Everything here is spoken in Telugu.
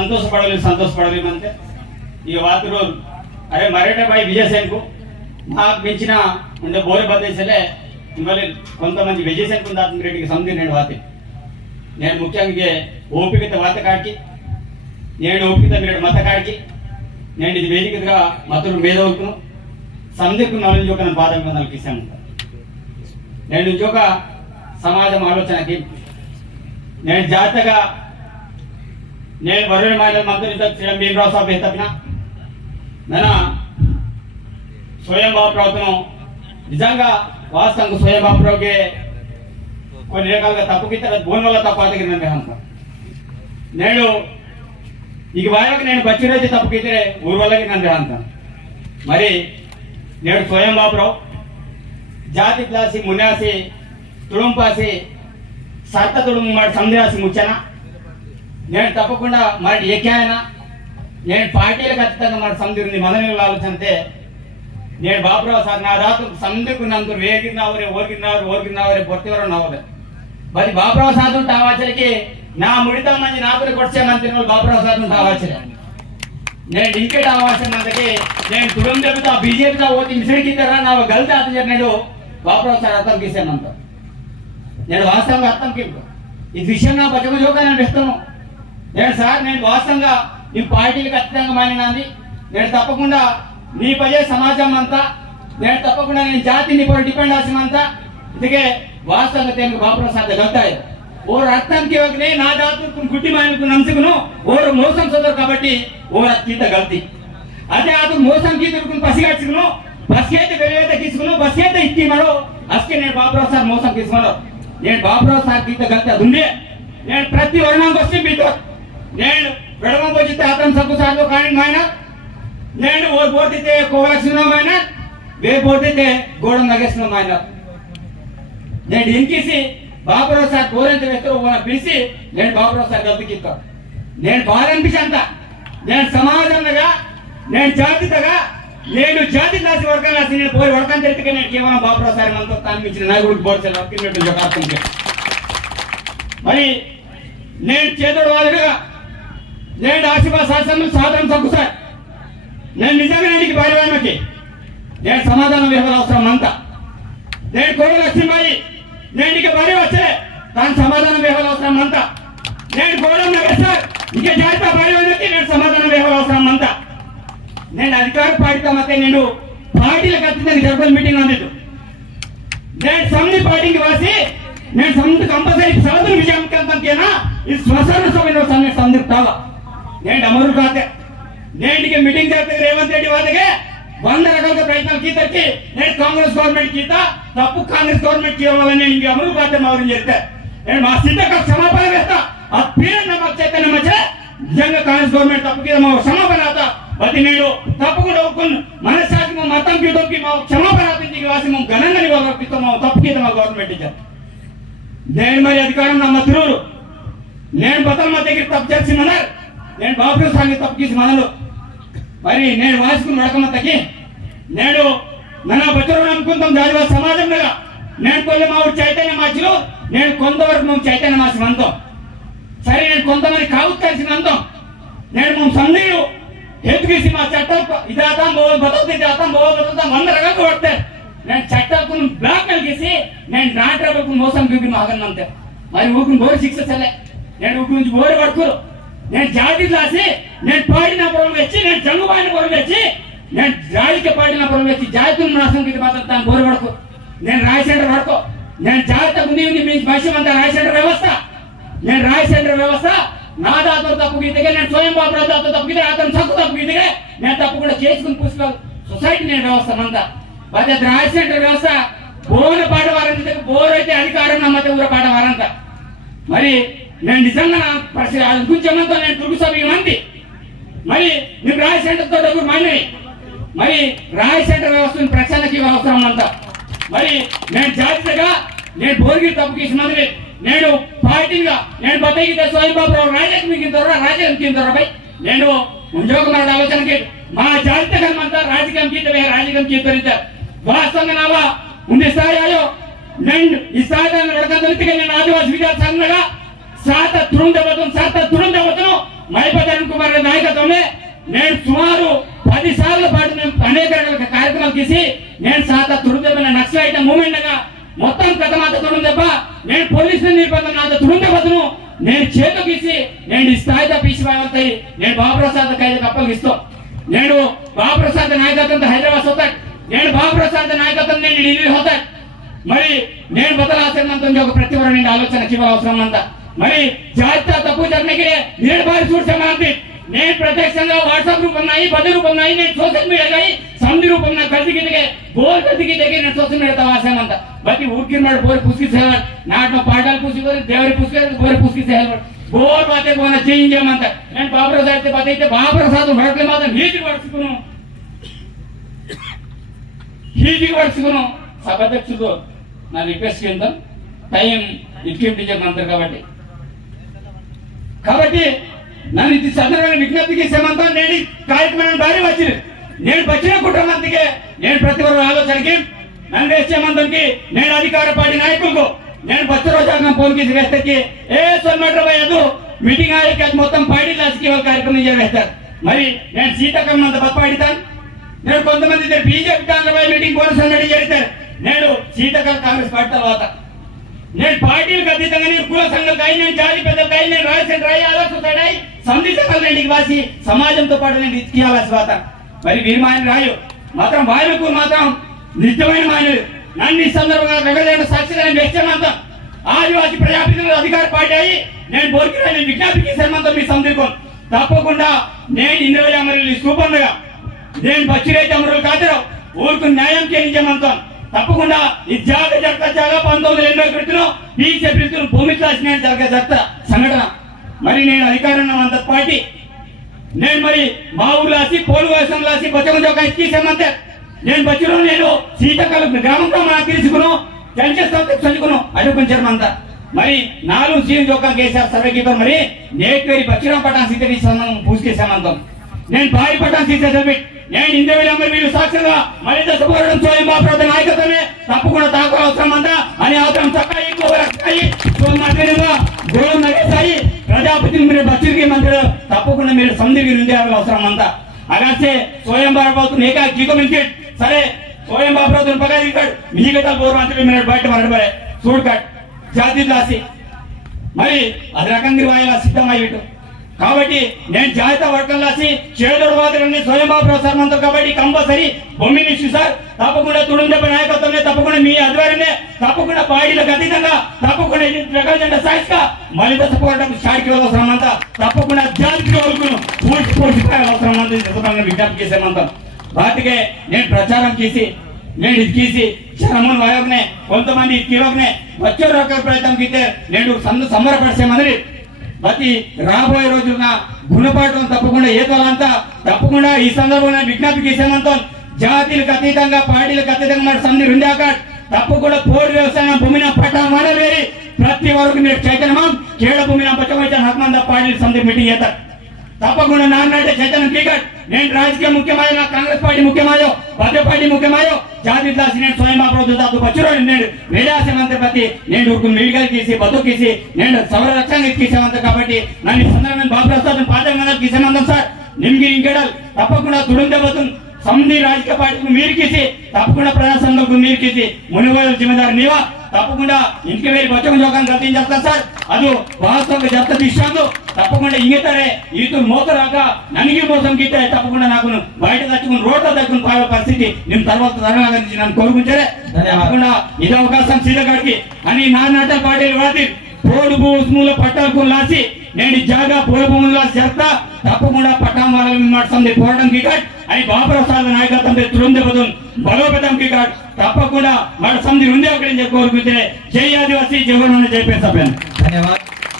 సంతోషపడలేమంటే ఇక వాతి రోజు అరే మరేటే బాయ్ విజయసేన్కు మాకు పెంచిన అంటే బోరే బద్దేసలే మళ్ళీ కొంతమంది విజయసేన్కు దాని రెడ్డికి సంధి నేను వాతి నేను ముఖ్యంగా ఓపికత వాత కాడికి నేను ఓపికత మీరు మత కాడికి నేను ఇది వేదికగా మతులు మేధవుకును సంధికు నలుగు జోక నన్ను పాదభివందనలకు ఇస్తాను నేను జోక సమాజం ఆలోచనకి నేను జాతగా నేను వరుణ మహిళల మంత్రి భీమరావు సాబ్ తప్పిన మన స్వయం బాబురావును నిజంగా వాస్తవంగా స్వయం బాబురావుకి కొన్ని రకాలుగా తప్పుకితే భూమి వల్ల తప్పు అతగిన అంత నేను ఇక వాళ్ళకి నేను బచ్చిరోజు తప్పుకితే ఊరు వాళ్ళకి నన్ను అంత మరి నేడు స్వయం బాబురావు జాతి ప్లాసి మున్యాసి తుడుంపాసి సర్త తుడుము మరి సందేహాసి ముచ్చన నేను తప్పకుండా మరి ఎక్కాయన నేను పార్టీలు ఖచ్చితంగా మరి సంధింది మదనీయులు ఆలోచనతే నేను బాబురావు సార్ నా దాతు సంధికున్నందుకు వేగినావరే ఓర్గినావరే పొత్తివరం నవ్వదు మరి బాబురావు సాధు తావాచలకి నా ముడితా మంది నాకు కొట్టే మంత్రి బాబురావు సాధు తావాచలే నేను ఇంకేట అవకాశం మందికి నేను తుడం చెబుతా బీజేపీతో ఓటి మిసడికి నా గల్తా నేను బాబురావు సార్ అర్థం గీసానంత నేను వాస్తవంగా అర్థం కింపు ఈ విషయం నా బతుకు జోగా నేను ఇస్తాను నేను సార్ నేను వాస్తవంగా నీ పార్టీలు ఖచ్చితంగా మానినది నేను తప్పకుండా నీ పదే సమాజం అంతా నేను తప్పకుండా నేను జాతిని డిపెండ్ ఆసినంతా ఇదిగే వాస్తవంగా తెలుగు బాబురావు సార్ గల్తాయి और अर्थम के वक्त नहीं ना दातु तुम गुट्टी मान को नमसकुनो और मौसम सदर कबड्डी और अतीत गलती अदे आदु मौसम की तुम पसिगाचिकुनो बसकेते बेलेते किसकुनो बसकेते इत्ती मारो अस्के ने बाबुराव सार मौसम किसमारो ने बाबुराव सार की गलती अदुंडे ने प्रति वर्णं बस्ती बीतो ने वेडम बोजिते आतम सबु सारो काणी मायना ने और बोटिते कोवाक्सिनो मायना वे बोटिते गोडम नगेस्नो मायना ने इनकीसी బాబురావు సార్ కోరేంత వ్యక్తులు పిలిచి నేను బాబురావు సార్ గల్పిస్తాను నేను బాధ అనిపించంత నేను సమాజంగా నేను జాతిగా నేను జాతి రాసి వర్గం రాసి నేను పోయి వర్గం తెలియక నేను కేవలం బాబురావు సార్ మనతో కనిపించిన నాయకుడికి బోర్డు వర్కినట్టు అర్థం మరి నేను చేతుడు వాళ్ళుగా నేను ఆశీర్వాద శాసనం సాధనం తగ్గు సార్ నేను నిజంగా ఇంటికి భార్యకి నేను సమాధానం ఇవ్వాలి అవసరం అంతా నేను కోడి లక్ష్మీబాయి నేను ఇక బరి వచ్చే దాని సమాధానం ఇవ్వాలి అవసరం అంతా నేను గోడం సార్ ఇక జాతీయ బరి నేను సమాధానం ఇవ్వాలి అవసరం అంతా నేను అధికార పార్టీతో మధ్య నేను పార్టీలకు ఖచ్చితంగా జనరల్ మీటింగ్ అందిద్దు నేను సమితి పార్టీకి వాసి నేను సమితి కంపల్సరీ సదరు విజయం కంతేనా ఈ శ్మశాన సభలో సందిగ్తావా నేను అమరు కాతే నేను ఇక మీటింగ్ చేస్తే రేవంత్ రెడ్డి వాదకే 100 రకాల ప్రయత్నాలు కీతకి నేను కాంగ్రెస్ గవర్నమెంట్ కీత తప్పు కాంగ్రెస్ గవర్నమెంట్ కి ఇవ్వాలని నేను ఇంక అమలు బాధ్యత మావని చెప్తే నేను మా సిద్ధకు క్షమాపణ వేస్తా ఆ పేరు నమ్మక చైతన్యం వచ్చే నిజంగా కాంగ్రెస్ గవర్నమెంట్ తప్పు కింద మా క్షమాపణ అవుతా బతి నేను తప్పకుండా ఒప్పుకుని మనసాకి మా మతం కీటోకి మా క్షమాపణ అవుతుంది వాసి మా ఘనంగా నివాళిస్తాం మా తప్పు కింద మా గవర్నమెంట్ ఇచ్చారు నేను మరి అధికారం నా మధురు నేను బతల్ మా దగ్గర తప్పు చేసి మన్నారు నేను బాబు సాగి తప్పు చేసి మనలు మరి నేను వాసుకుని నడకమత్తకి నేను ನನ್ನ ಬಚ್ಚರು ಅನ್ಕೊಂತ ಜಾತಿವಾದ ಸಮಾಜಂದಾಗ నేను కొల్ల మా చైతన్య మార్చిలో నేను కొంతవరకు మేము చైతన్య మార్చి అంతం సరే నేను కొంతమంది కావు కలిసినంతం నేను మేము సందేహం ఎత్తుకేసి మా చట్టం ఇదాతం బతుకుతాం 100 రకాలు కొడతారు నేను చట్టాలకు బ్లాక్ కలిగేసి నేను నాటకు మోసం చూపి మాగన్నంతే మరి ఊరికి గోరు శిక్ష చల్లే నేను ఊరి నుంచి గోరు పడుకోరు నేను జాతి రాసి నేను పాడిన పొలం వచ్చి నేను జంగుబాయిన పొలం వచ్చి నేను జాతికి పాడిన పొలం వచ్చి జాతిని నాశనం కింద మాత్రం దాన్ని గోరు పడుకో నేను రాయి సెంటర్ పడుకో నేను జాగ్రత్త ఉంది మీ భాష్యం అంతా రాయి సెంటర్ వ్యవస్థ నేను రాయి సెంటర్ వ్యవస్థ నా దాతో తప్పు గీతగా నేను స్వయం బాబురావు దాతో తప్పు గీతే అతను తప్పు తప్పు గీతగా నేను తప్పు కూడా చేసుకుని పుస్తకాలు సొసైటీ నేను వ్యవస్థ అంతా మరి రాయి సెంటర్ వ్యవస్థ బోన పాట వారంత బోర్ అయితే అధికారం నమ్మతే ఊర పాట వారంత మరి నేను నిజంగా నా గుంచెమంతా నేను దుర్గు సభ మంది మరి నేను రాయి సెంటర్ తో డబ్బు మానేవి మరి రాయి సెంటర్ వ్యవస్థను ప్రచారానికి అవసరం అంతా మరి నేను జాగ్రత్తగా నేను బోర్గిరి తప్పు చేసి మంది నేను పార్టీగా నేను బతకితే స్వయం బాబురావు రాజకీయం పై నేను ఉద్యోగం ఆలోచనకి మా జాగ్రత్తగా అంతా రాజకీయం గీతమే రాజకీయం గీతరించారు వాస్తవంగా నావా ఉంది స్థాయిలో నేను ఈ స్థాయి నేను ఆదివాసి విద్యార్థి సంఘంగా సాత తురుందవతను మైపదలకు నాయకత్వంలో నేను సుమారు 10 సార్ల పాటు నేను అనేక రకాల కార్యక్రమాలు తీసి నేను సాత తుడుదెబ్బ నక్సలైట్ మూమెంట్ గా మొత్తం కథ మాత తుడుదెబ్బ నేను పోలీసులు నిర్బంధం నాతో తుడుదెబ్బను నేను చేతుకిసి నేను ఈ స్థాయితో పీసిపోతాయి నేను బాబుప్రసాద్ ఖైదీకి అప్పగిస్తాం నేను బాబుప్రసాద్ నాయకత్వంతో హైదరాబాద్ होता నేను బాబుప్రసాద్ నాయకత్వం నేను ఢిల్లీ होता మరి నేను బదలాసనంతో ఒక ప్రతివరణ ఆలోచన జీవన అవసరం అంతా మరి జాతీయ తప్పు జరగనికే నేను బారి చూడసమాంతి నేను ప్రత్యక్షంగా వాట్సాప్ రూపం నాయి బది రూపం నాయి నేను సోషల్ మీడియా గాయి సంధి రూపం నా కలిగిదిగే బోల్ కలిగిదిగే నేను social media తవాసమంత బతి ఊర్కిర్మాడు bore పుస్కి saver NATO పాఠాలు పుస్కి బోర్ దేవరి పుస్కి బోర్ పుస్కి సేవర్ బోర్ బాతే కోన చేంజ్ చేయమంత నేను బాబుప్రసాద్ తే బాతే బాబుప్రసాద్ ಹೊರಟ್ಲೆ ಮಾತ್ರ ಹೀಗೆ ವರ್ತಿಸುನು సభాధ్యక్షుడు నా రిక్వెస్ట్ కింద టైం ఇట్కేంటి చెప్పమంటారు కాబట్టి నన్ను ఇది సందర్భంగా విజ్ఞప్తి చేసేమంతా నేను కార్యక్రమాన్ని భారీ వచ్చింది నేను వచ్చిన కుటుంబానికి నేను ప్రతి ఒక్క ఆలోచనకి నన్ను వేసేమంతానికి నేను అధికార పార్టీ నాయకులకు నేను బచ్చు రోజు ఫోన్ చేసి వేస్తే ఏ సొన్నట్టు పోయదు మీటింగ్ ఆయనకి అది మొత్తం పార్టీ లాస్కి వాళ్ళ కార్యక్రమం చేస్తారు మరి నేను శీతాకాలం అంత బతపాడితాను నేను కొంతమంది బీజేపీ కాంగ్రెస్ మీటింగ్ పోలీసు చేస్తారు నేను శీతాకాల కాంగ్రెస్ పార్టీ తర్వాత నేను పార్టీలకు అతీతంగా నేను కుల సంఘాలకై నేను జాతి పెద్దలకై నేను రాజశేఖర రాయి ఆలోచన సంధి సంఘాలు నేను వాసి సమాజంతో పాటు నేను ఇచ్చేయాల్సి వాత మరి వీరమాయన రాయు మాత్రం వాయులకు మాత్రం నిజమైన మాయలు నన్ను ఈ సందర్భంగా రగలేని సాక్షిగా నేను వ్యక్తమంతా ఆదివాసీ ప్రజాప్రతినిధులు అధికార పార్టీ అయ్యి నేను బోర్కి నేను విజ్ఞప్తి చేసేమంతా మీ సందర్భం తప్పకుండా నేను 20 అమరులు చూపండగా నేను బచ్చిరైతే అమరులు కాదు ఊరికి న్యాయం చేయించమంతా తప్పకుండా ఈ జాగ 1980 బీజేపీ భూమి క్లాస్ జరగ సంఘటన మరి నేను అధికారంలో అంత పార్టీ నేను మరి మా ఊర్లాసి పోలు వేసం లాసి బచ్చ ఇచ్చేసామంతే నేను బచ్చిలో నేను శీతకాల గ్రామంతో మనం తీసుకును చదువుకును అడుగుంచారు అంతా మరి 4 సీఎం జోకా కేసారు సర్వేకి మరి నేటి బచ్చిరం పటాన్ సీత పూసుకేసామంతాం నేను భారీ పటాన్ సీత నేను 20 వీళ్ళు సాక్షిగా మరింత శుభకరణం స్వయం బాబుప్రసాద్ నాయకత్వమే తప్పకుండా తాకూర అవసరం అంతా అని అవసరం చక్కాయి గోళం నగేశాయి ప్రజాపతిని మీరు బచ్చిరికి మంత్రులు తప్పకుండా మీరు సంధికి నుండి అవసరం అంతా అలాగే స్వయం బాబుప్రసాద్ ఏకా గీకో మించి సరే స్వయం బాబుప్రసాద్ పగా దిగాడు మిగతా పూర్వంతులు మీరు బయట మరడబడే చూడకట్ జాతి దాసి మరి అది రకంగా వాయిలా సిద్ధమయ్యేటు కాబట్టి నేను జాతీయ వర్గం రాసి చేదోడు వాదనని స్వయం బాబుప్రసాద్ మంత్రులు కాబట్టి కంపల్సరీ బొమ్మిని సార్ తప్పకుండా తుడుందెబ్బ నాయకత్వంలో తప్పకుండా మీ ఆధ్వర్యంలో తప్పకుండా పార్టీలకు అతీతంగా తప్పకుండా రకాల జెండా సాయిగా మరింత పోరాటం స్టార్ట్ అవసరం అంతా తప్పకుండా జాతికి వరకు పూర్తి అవసరం అంతా విజ్ఞప్తి చేసేమంతా వాటికే నేను ప్రచారం చేసి నేను ఇది తీసి శ్రమను వాయోగనే కొంతమంది తీవ్రనే వచ్చే రకాల ప్రయత్నం కితే నేను సంబరపరిచేమని ప్రతి రాబోయే రోజున గుణపాఠం తప్పకుండా ఏతోలంతా తప్పకుండా ఈ సందర్భంగా విజ్ఞప్తి చేసేమంతా జాతీయులకు అతీతంగా పార్టీలకు అతీతంగా మన సంధి రుందాక తప్పకుండా పోడు వ్యవసాయం భూమిన పట్టా మనలేరి ప్రతి వరకు మీరు చైతన్యం కేడ భూమిన పచ్చమైతే హక్మంద పార్టీల సంధి మీటింగ్ చేస్తారు తప్పకుండా నాన్నటే చైతన్యం టికెట్ నేను రాజకీయ ముఖ్యమాయో నా కాంగ్రెస్ పార్టీ ముఖ్యమాయో భాజపా పార్టీ ముఖ్యమాయో జాతి దాసి నేను స్వయం బాబుప్రసాద్ బచ్చిరో నేను వేదాస మంత్రి నేను మిడిగల్ తీసి బతుకేసి నేను సవర రక్షణ తీసేమంత కాబట్టి నన్ను సందర్భంగా బాబుప్రసాద్ పాదం తీసేమందాం సార్ నిమ్గిరి ఇంకెడల్ తప్పకుండా తుడుందెబ్బతు సంధి రాజకీయ పార్టీకి మీరుకేసి తప్పకుండా ప్రజా సంఘకు మీరుకేసి మునిగోలు జిమ్మేదారు నీవా తప్పకుండా ఇంటికి వెళ్ళి బచ్చం జోకాన్ని గర్తం చేస్తాను సార్ అది వాస్తవంగా జప్త తీసాను తప్పకుండా ఇంగితారే ఈతు మోసరాక నన్ను మోసం గీతే తప్పకుండా నాకు బయట తెచ్చుకుని రోడ్లో తెచ్చుకుని పాడే పరిస్థితి నేను తర్వాత తరగతి నన్ను కోరుకుంటారే తప్పకుండా ఇది అవకాశం సీతగాడికి అని నాన్నట పార్టీలు వాటి పోడు భూముల పట్టాలకు లాసి నేను జాగా పోడు భూముల చేస్తా తప్పకుండా పట్టాం వాళ్ళ సంధి పోరాటం కికాట్ అని బాబుప్రసాద్ నాయకత్వం తురుందెబ్బతు బలోపేతం కికాట్ తప్పకుండా మన సంధి ఉంది అక్కడ కోరుకుంటే జై ఆదివాసీ జగన్ జై పేరు సభ్యులు ధన్యవాదాలు.